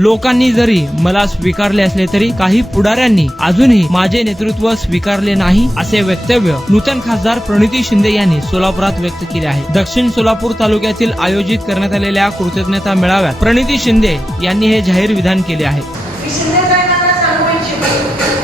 लोकांनी जरी मला स्वीकारले असले तरी काही पुढाऱ्यांनी अजूनही माझे नेतृत्व स्वीकारले नाही, असे वक्तव्य नूतन खासदार प्रणिती शिंदे यांनी सोलापुरात व्यक्त केले आहे. दक्षिण सोलापूर तालुक्यातील आयोजित करण्यात आलेल्या कृतज्ञता मेळाव्यात प्रणिती शिंदे यांनी हे जाहीर विधान केले आहे. शिंदे साहेबांना सांगू इच्छितो